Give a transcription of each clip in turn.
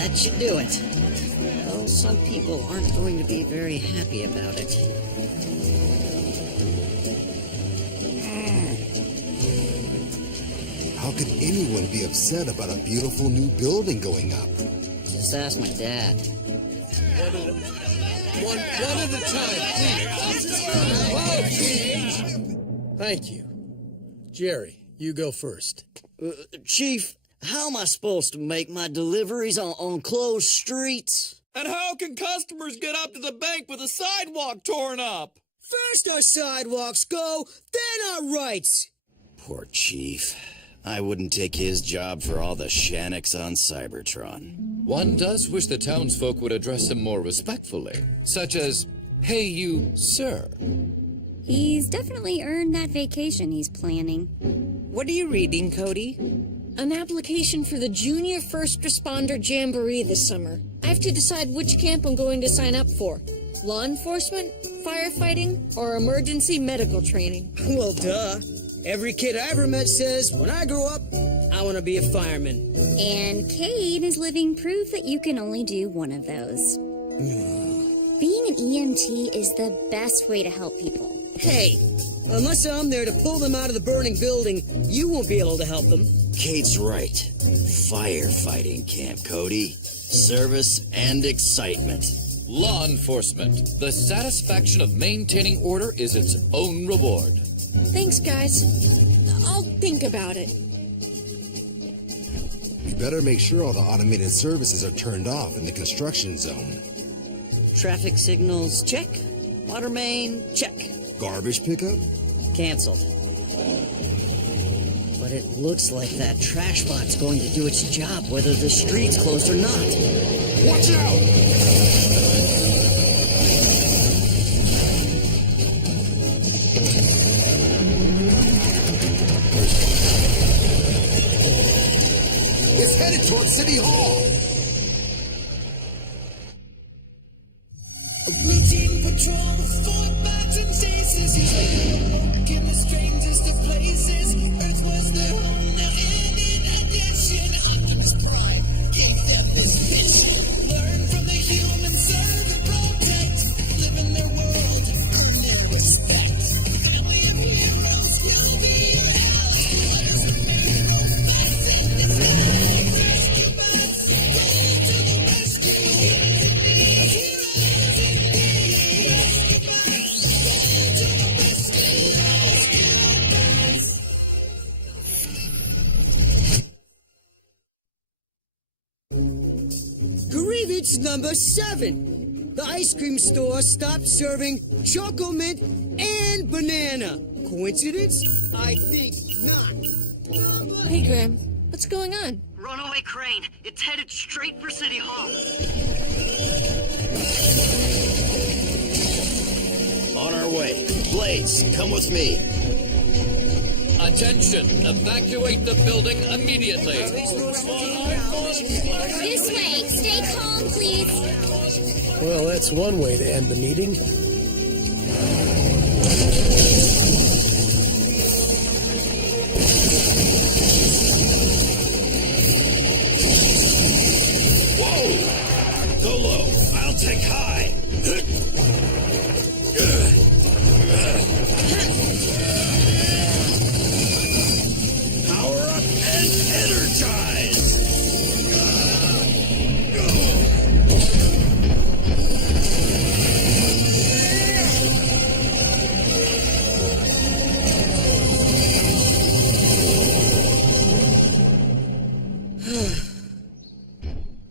That should do it. Though some people aren't going to be very happy about it. How could anyone be upset about a beautiful new building going up? Just ask my dad. One at a time, please. Thank you. Jerry, you go first. Chief, how am I supposed to make my deliveries on closed streets? And how can customers get up to the bank with a sidewalk torn up? First our sidewalks go, then our rights. Poor Chief. I wouldn't take his job for all the Shannocks on Cybertron. One does wish the townsfolk would address him more respectfully, such as, "Hey, you, sir." He's definitely earned that vacation he's planning. What are you reading, Cody? An application for the Junior First Responder Jamboree this summer. I have to decide which camp I'm going to sign up for. Law enforcement, firefighting, or emergency medical training. Well, duh. Every kid I ever met says, when I grow up, I want to be a fireman. And Cade is living proof that you can only do one of those. Being an EMT is the best way to help people. Hey, unless I'm there to pull them out of the burning building, you won't be able to help them. Kate's right. Firefighting camp, Cody. Service and excitement. Law enforcement. The satisfaction of maintaining order is its own reward. Thanks, guys. I'll think about it. You better make sure all the automated services are turned off in the construction zone. Traffic signals, check. Water main, check. Garbage pickup? Canceled. But it looks like that trash bot's going to do its job whether the street's closed or not. Watch out! It's headed towards City Hall. Routine patrol, 4 battling chases. He's in the strangest of places. Earth was their home, now in addition. Optimus Prime gave them this mission. Learn from the humans, serve and protect. Live in their world, earn their respect. Family of heroes, will be your allies. Grievance number 7. The ice cream store stopped serving Choco Mint and banana. Coincidence? I think not. Hey, Graham. What's going on? Runaway crane. It's headed straight for City Hall. On our way. Blaze, come with me. Attention! Evacuate the building immediately! This way. Stay calm, please. Well, that's one way to end the meeting. Whoa! Go low. I'll take high. Power up and energize!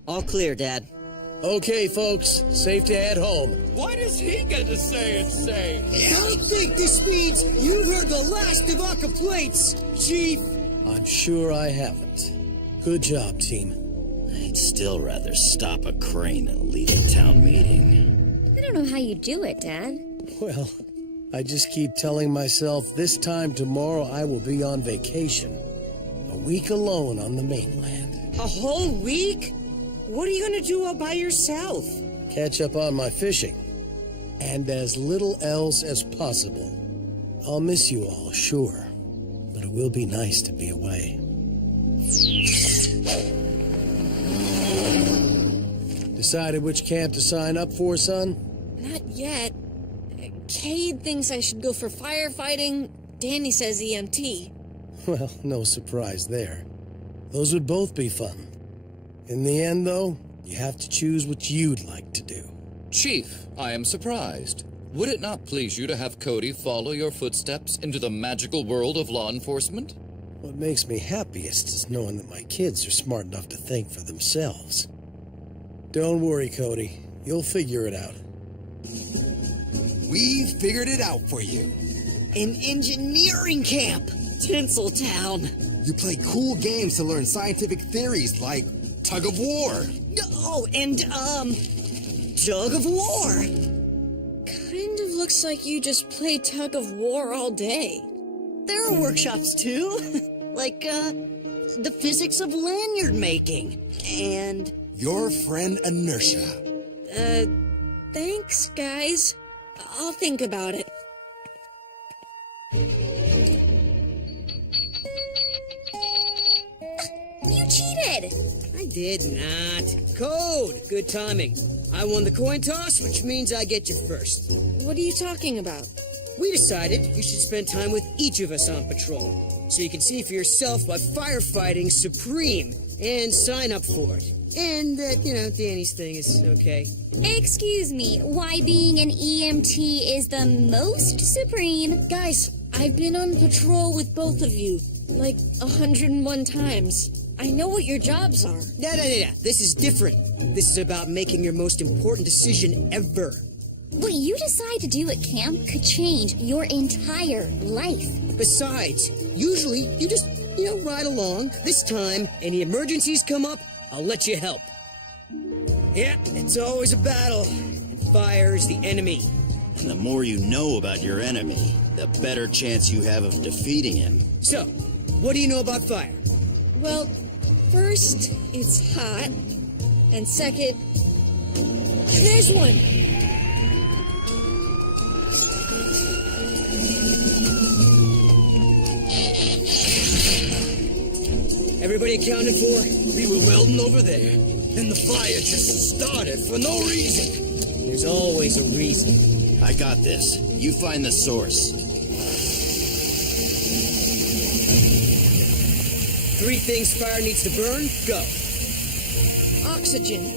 All clear, Dad. Okay, folks, safe to head home. Why does he get to say it's safe? Don't think this means you've heard the last of our complaints, Chief. I'm sure I haven't. Good job, team. I'd still rather stop a crane and lead a town meeting. I don't know how you do it, Dad. Well, I just keep telling myself this time tomorrow I will be on vacation. A week alone on the mainland. A whole week? What are you going to do all by yourself? Catch up on my fishing. And as little else as possible. I'll miss you all, sure. But it will be nice to be away. Decided which camp to sign up for, son? Not yet. Cade thinks I should go for firefighting. Danny says EMT. Well, no surprise there. Those would both be fun. In the end, though, you have to choose what you'd like to do. Chief, I am surprised. Would it not please you to have Cody follow your footsteps into the magical world of law enforcement? What makes me happiest is knowing that my kids are smart enough to think for themselves. Don't worry, Cody. You'll figure it out. We figured it out for you. An engineering camp, Tinseltown. You play cool games to learn scientific theories like tug of war. Oh, and, tug of war. Kind of looks like you just play tug of war all day. There are workshops, too. Like, the physics of lanyard making. And... Your friend Inertia. Thanks, guys. I'll think about it. You cheated! I did not. Code! Good timing. I won the coin toss, which means I get you first. What are you talking about? We decided you should spend time with each of us on patrol, so you can see for yourself why firefighting's supreme, and sign up for it. And that, Danny's thing is okay. Excuse me, why being an EMT is the most supreme? Guys, I've been on patrol with both of you, like 101 times. I know what your jobs are. No. This is different. This is about making your most important decision ever. What you decide to do at camp could change your entire life. Besides, usually you just, ride along. This time, any emergencies come up, I'll let you help. Yeah, it's always a battle. Fire is the enemy. And the more you know about your enemy, the better chance you have of defeating him. So, what do you know about fire? Well, first, it's hot. And second, there's one. Everybody accounted for? We were welding over there, and the fire just started for no reason. There's always a reason. I got this. You find the source. 3 things fire needs to burn, go. Oxygen,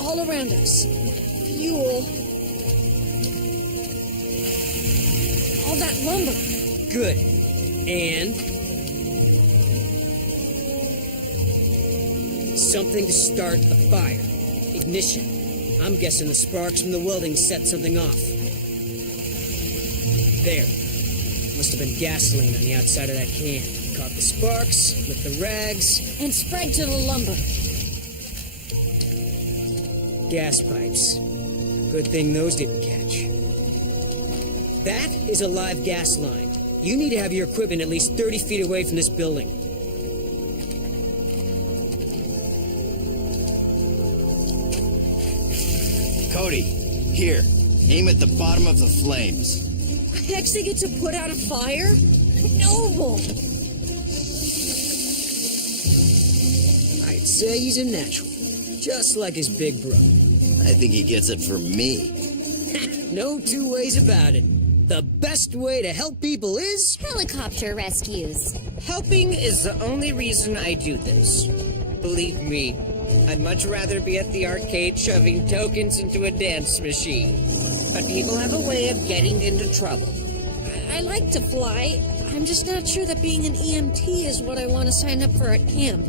all around us. Fuel. All that lumber. Good. And? Something to start a fire. Ignition. I'm guessing the sparks from the welding set something off. There. Must have been gasoline on the outside of that can. Caught the sparks, lit the rags, and spread to the lumber. Gas pipes. Good thing those didn't catch. That is a live gas line. You need to have your equipment at least 30 feet away from this building. Cody, here. Aim at the bottom of the flames. I actually get to put out a fire? Noble! I'd say he's a natural. Just like his big bro. I think he gets it from me. No 2 ways about it. The best way to help people is... Helicopter rescues. Helping is the only reason I do this. Believe me, I'd much rather be at the arcade shoving tokens into a dance machine. But people have a way of getting into trouble. I like to fly. I'm just not sure that being an EMT is what I want to sign up for at camp.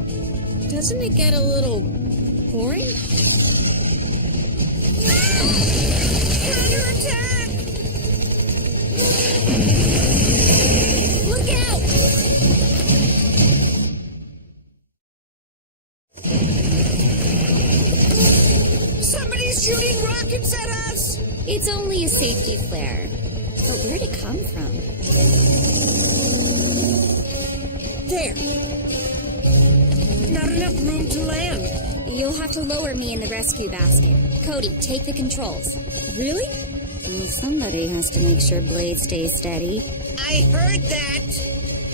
Doesn't it get a little boring? Counterattack! Look out! Somebody's shooting rockets at us! It's only a safety flare. But where'd it come from? There. Not enough room to land. You'll have to lower me in the rescue basket. Cody, take the controls. Really? Well, somebody has to make sure Blade stays steady. I heard that.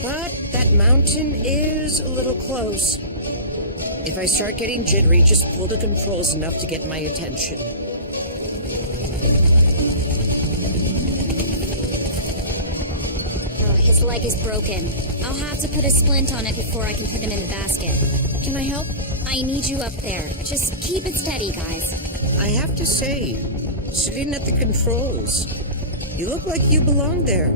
But that mountain is a little close. If I start getting jittery, just pull the controls enough to get my attention. Oh, his leg is broken. I'll have to put a splint on it before I can put him in the basket. Can I help? I need you up there. Just keep it steady, guys. I have to say, sitting at the controls, you look like you belong there.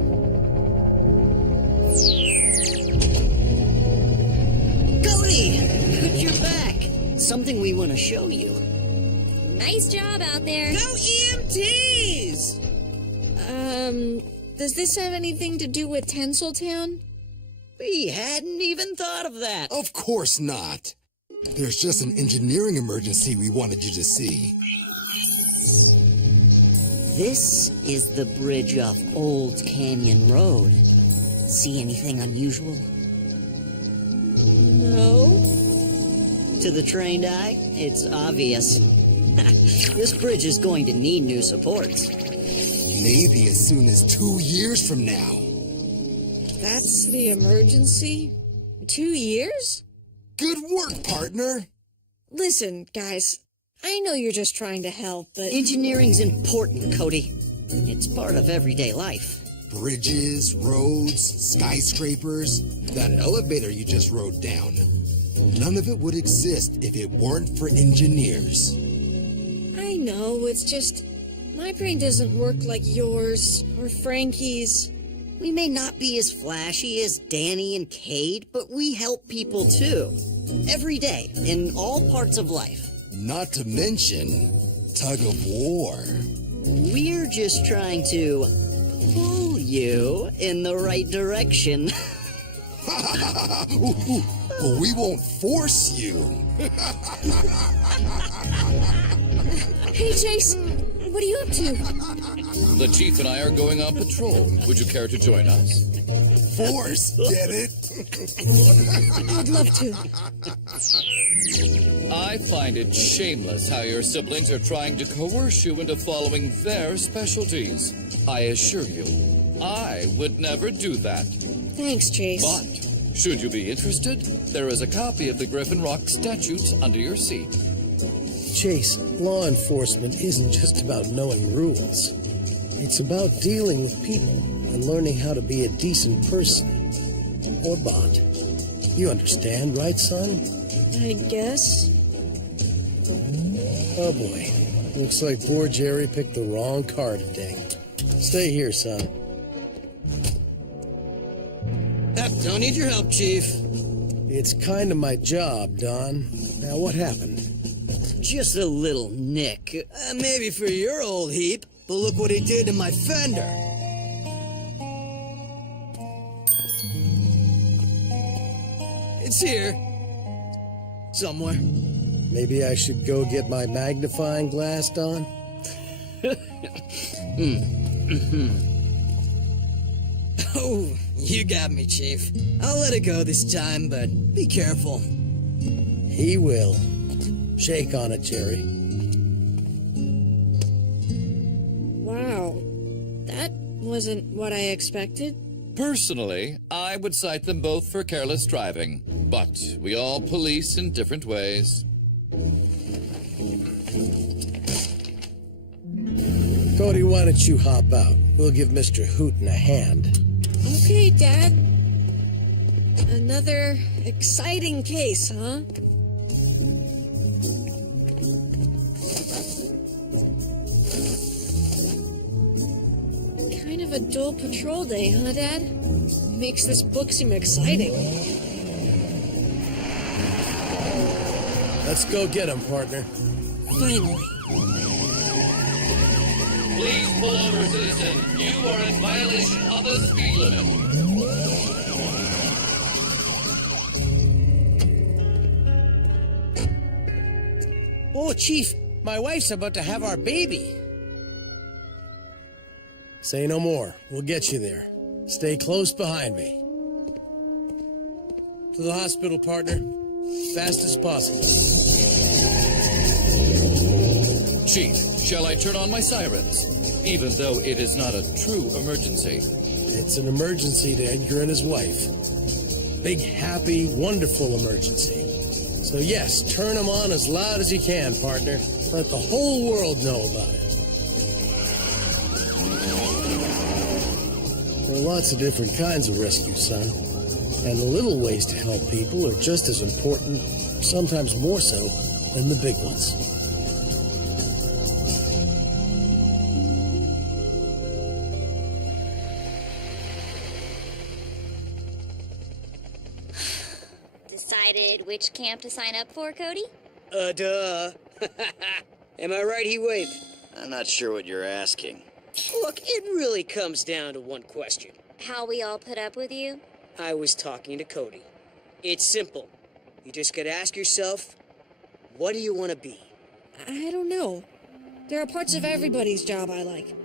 Cody! Good you're back. Something we want to show you. Nice job out there. Go EMTs! Does this have anything to do with Tinseltown? We hadn't even thought of that. Of course not. There's just an engineering emergency we wanted you to see. This is the bridge off Old Canyon Road. See anything unusual? No. To the trained eye, it's obvious. This bridge is going to need new supports. Maybe as soon as 2 years from now. That's the emergency? 2 years? Good work, partner. Listen, guys, I know you're just trying to help, but... Engineering's important, Cody. It's part of everyday life. Bridges, roads, skyscrapers, that elevator you just rode down. None of it would exist if it weren't for engineers. I know, it's just... my brain doesn't work like yours, or Frankie's. We may not be as flashy as Danny and Cade, but we help people too. Every day, in all parts of life. Not to mention, tug of war. We're just trying to pull you in the right direction. But we won't force you. Hey, Chase, what are you up to? The Chief and I are going on patrol. Would you care to join us? Force, get it? I'd love to. I find it shameless how your siblings are trying to coerce you into following their specialties. I assure you, I would never do that. Thanks, Chase. But, should you be interested, there is a copy of the Griffin Rock statutes under your seat. Chase, law enforcement isn't just about knowing rules. It's about dealing with people and learning how to be a decent person. Or bot. You understand, right, son? I guess. Oh boy. Looks like poor Jerry picked the wrong car today. Stay here, son. Don't need your help, Chief. It's kind of my job, Don. Now, what happened? Just a little nick. Maybe for your old heap, but look what he did to my fender. It's here. Somewhere. Maybe I should go get my magnifying glass, Don? Oh, you got me, Chief. I'll let it go this time, but be careful. He will. Shake on it, Jerry. Wow. That wasn't what I expected. Personally, I would cite them both for careless driving, but we all police in different ways. Cody, why don't you hop out? We'll give Mr. Hooten a hand. Okay, Dad. Another exciting case, huh? Kind of a dull patrol day, huh, Dad? Makes this book seem exciting. Let's go get him, partner. Finally. Please pull over, citizen. You are in violation of the speed limit. Oh, Chief, my wife's about to have our baby. Say no more. We'll get you there. Stay close behind me. To the hospital, partner. Fast as possible. Chief, shall I turn on my sirens? Even though it is not a true emergency. It's an emergency to Edgar and his wife. Big, happy, wonderful emergency. So yes, turn them on as loud as you can, partner. Let the whole world know about it. There are lots of different kinds of rescue, son. And the little ways to help people are just as important, sometimes more so, than the big ones. Decided which camp to sign up for, Cody? Duh. Am I right, Heatwave? I'm not sure what you're asking. Look, it really comes down to one question. How we all put up with you? I was talking to Cody. It's simple. You just gotta ask yourself, what do you want to be? I don't know. There are parts of everybody's job I like.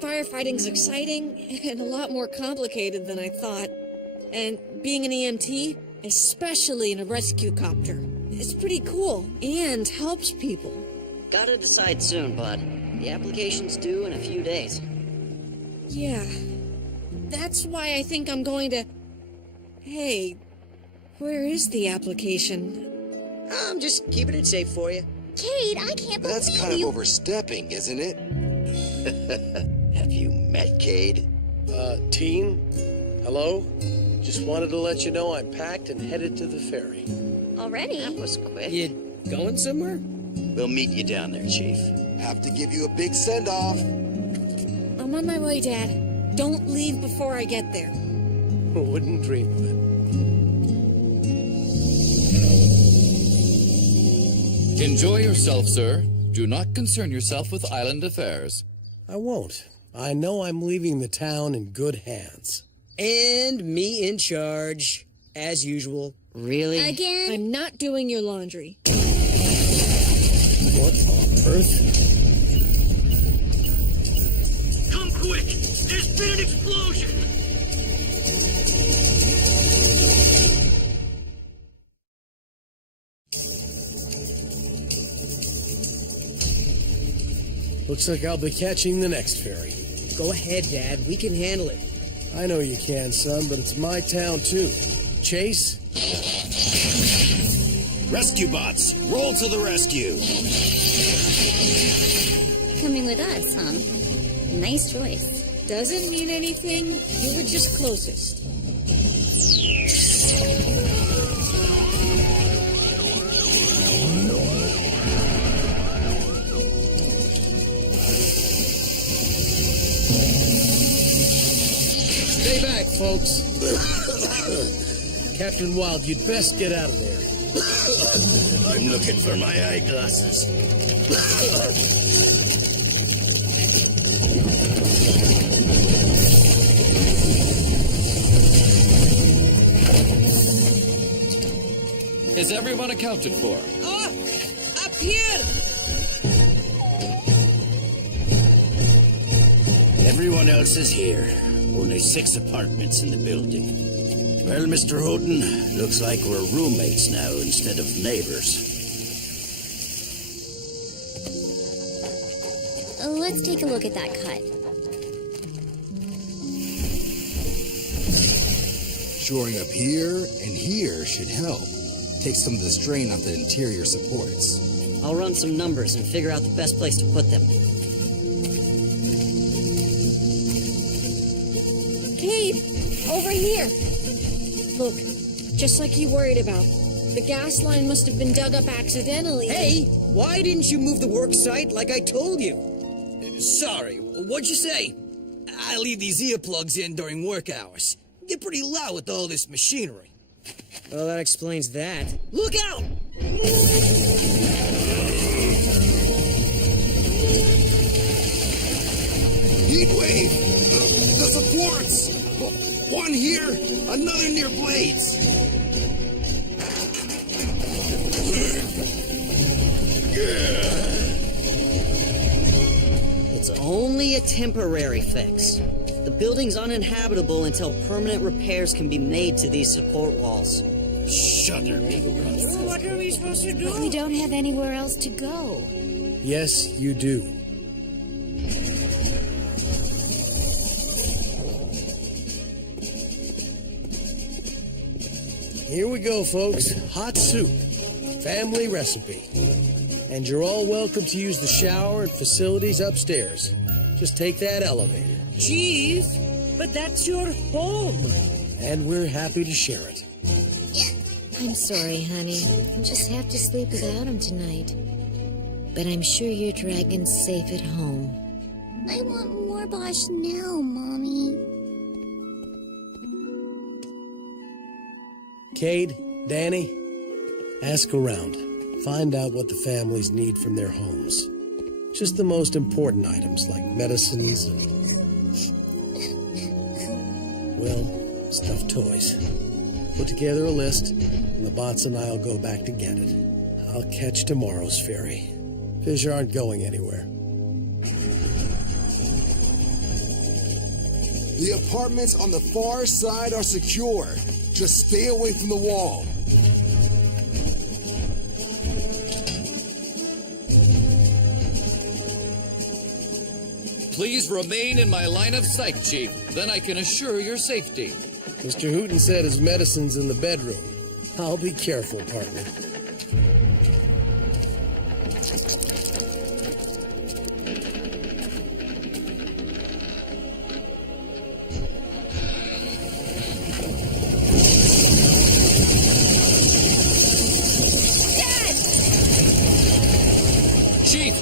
Firefighting's exciting and a lot more complicated than I thought. And being an EMT, especially in a rescue copter, is pretty cool and helps people. Gotta decide soon, bud. The application's due in a few days. Yeah. That's why I think I'm going to... Hey, where is the application? I'm just keeping it safe for you. Cade, I can't believe That's kind of you... overstepping, isn't it? Have you met Cade? Team? Hello? Just wanted to let you know I'm packed and headed to the ferry. Already? That was quick. You going somewhere? We'll meet you down there, Chief. Have to give you a big send-off. I'm on my way, Dad. Don't leave before I get there. Wouldn't dream of it. Enjoy yourself, sir. Do not concern yourself with island affairs. I won't. I know I'm leaving the town in good hands. And me in charge, as usual. Really? Again? I'm not doing your laundry. What on earth? Come quick! There's been an explosion! Looks like I'll be catching the next ferry. Go ahead, Dad. We can handle it. I know you can, son, but it's my town, too. Chase? Rescue bots, roll to the rescue. Coming with us, huh? Nice choice. Doesn't mean anything. You were just closest. Stay back, folks. Captain Wild, you'd best get out of there. I'm looking for my eyeglasses. Is everyone accounted for? Up here! Everyone else is here. Only 6 apartments in the building. Well, Mr. Houghton, looks like we're roommates now instead of neighbors. Let's take a look at that cut. Shoring up here and here should help. Take some of the strain off the interior supports. I'll run some numbers and figure out the best place to put them. Cade! Over here! Look, just like you worried about. The gas line must have been dug up accidentally. Hey, why didn't you move the work site like I told you? Sorry, what'd you say? I leave these earplugs in during work hours. Get pretty loud with all this machinery. Well, that explains that. Look out! Heat wave! The supports! One here, another near blades. It's only a temporary fix. The building's uninhabitable until permanent repairs can be made to these support walls. Shut her, big brother. What are we supposed to do? We don't have anywhere else to go. Yes, you do. Here we go, folks. Hot soup. Family recipe. And you're all welcome to use the shower and facilities upstairs. Just take that elevator. Chief, but that's your home. And we're happy to share it. I'm sorry, honey. I'll just have to sleep without him tonight. But I'm sure your dragon's safe at home. I want more Bosch now, Mommy. Cade, Danny, ask around. Find out what the families need from their homes. Just the most important items like medicines and, well, stuffed toys. Put together a list, and the bots and I'll go back to get it. I'll catch tomorrow's ferry. Fish aren't going anywhere. The apartments on the far side are secure. Just stay away from the wall. Please remain in my line of sight, Chief. Then I can assure your safety. Mr. Hooten said his medicine's in the bedroom. I'll be careful, partner. Chief!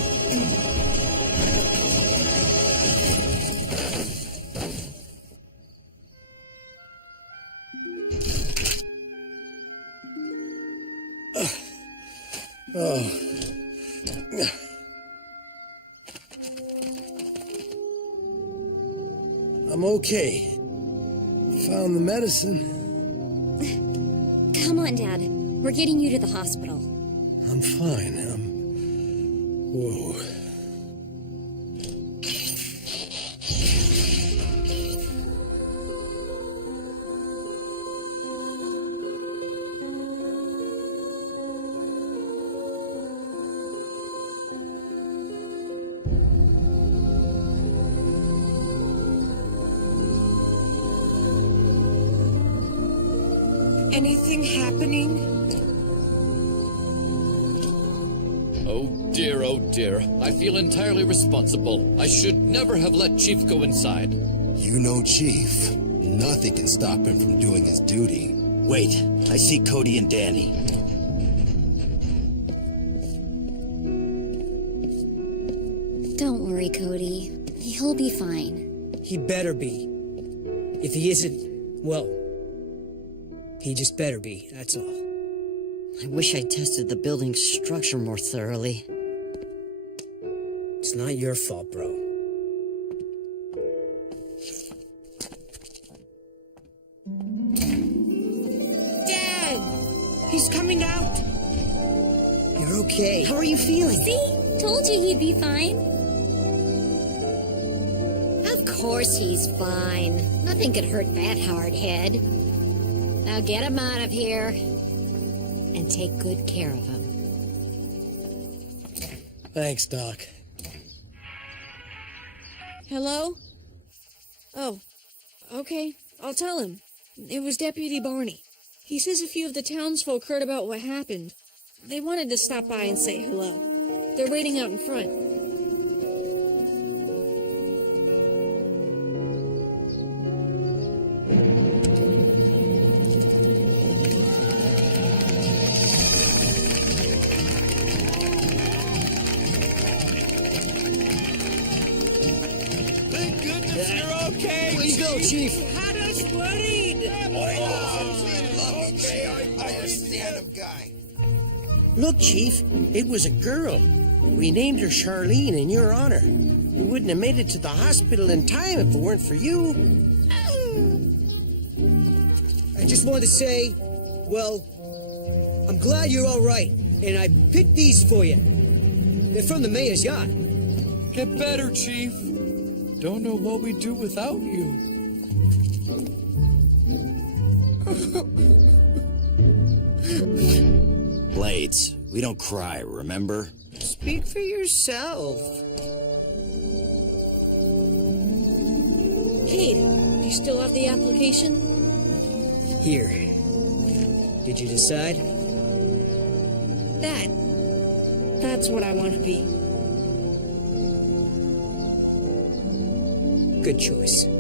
Oh. I'm okay. Found the medicine. Come on, Dad. We're getting you to the hospital. I'm fine. Whoa. Anything happening? Oh dear, I feel entirely responsible. I should never have let Chief go inside. You know, Chief, nothing can stop him from doing his duty. Wait, I see Cody and Danny. Don't worry, Cody. He'll be fine. He better be. If he isn't, well, he just better be, that's all. I wish I tested the building's structure more thoroughly. It's not your fault, bro. Dad! He's coming out! You're okay. How are you feeling? See? Told you he'd be fine. Of course he's fine. Nothing could hurt that hardhead. Now get him out of here and take good care of him. Thanks, Doc. Hello? Oh, okay. I'll tell him. It was Deputy Barney. He says a few of the townsfolk heard about what happened. They wanted to stop by and say hello. They're waiting out in front. Thank goodness you're okay. Please go, Chief. Had us worried! I understand him, guy. Look, Chief, it was a girl. We named her Charlene in your honor. We wouldn't have made it to the hospital in time if it weren't for you. I just wanted to say, well, I'm glad you're all right, and I picked these for you. They're from the mayor's yacht. Get better, Chief. Don't know what we'd do without you. Blades, we don't cry, remember? Speak for yourself. Kate, do you still have the application? Here. Did you decide? That's what I want to be. Good choice.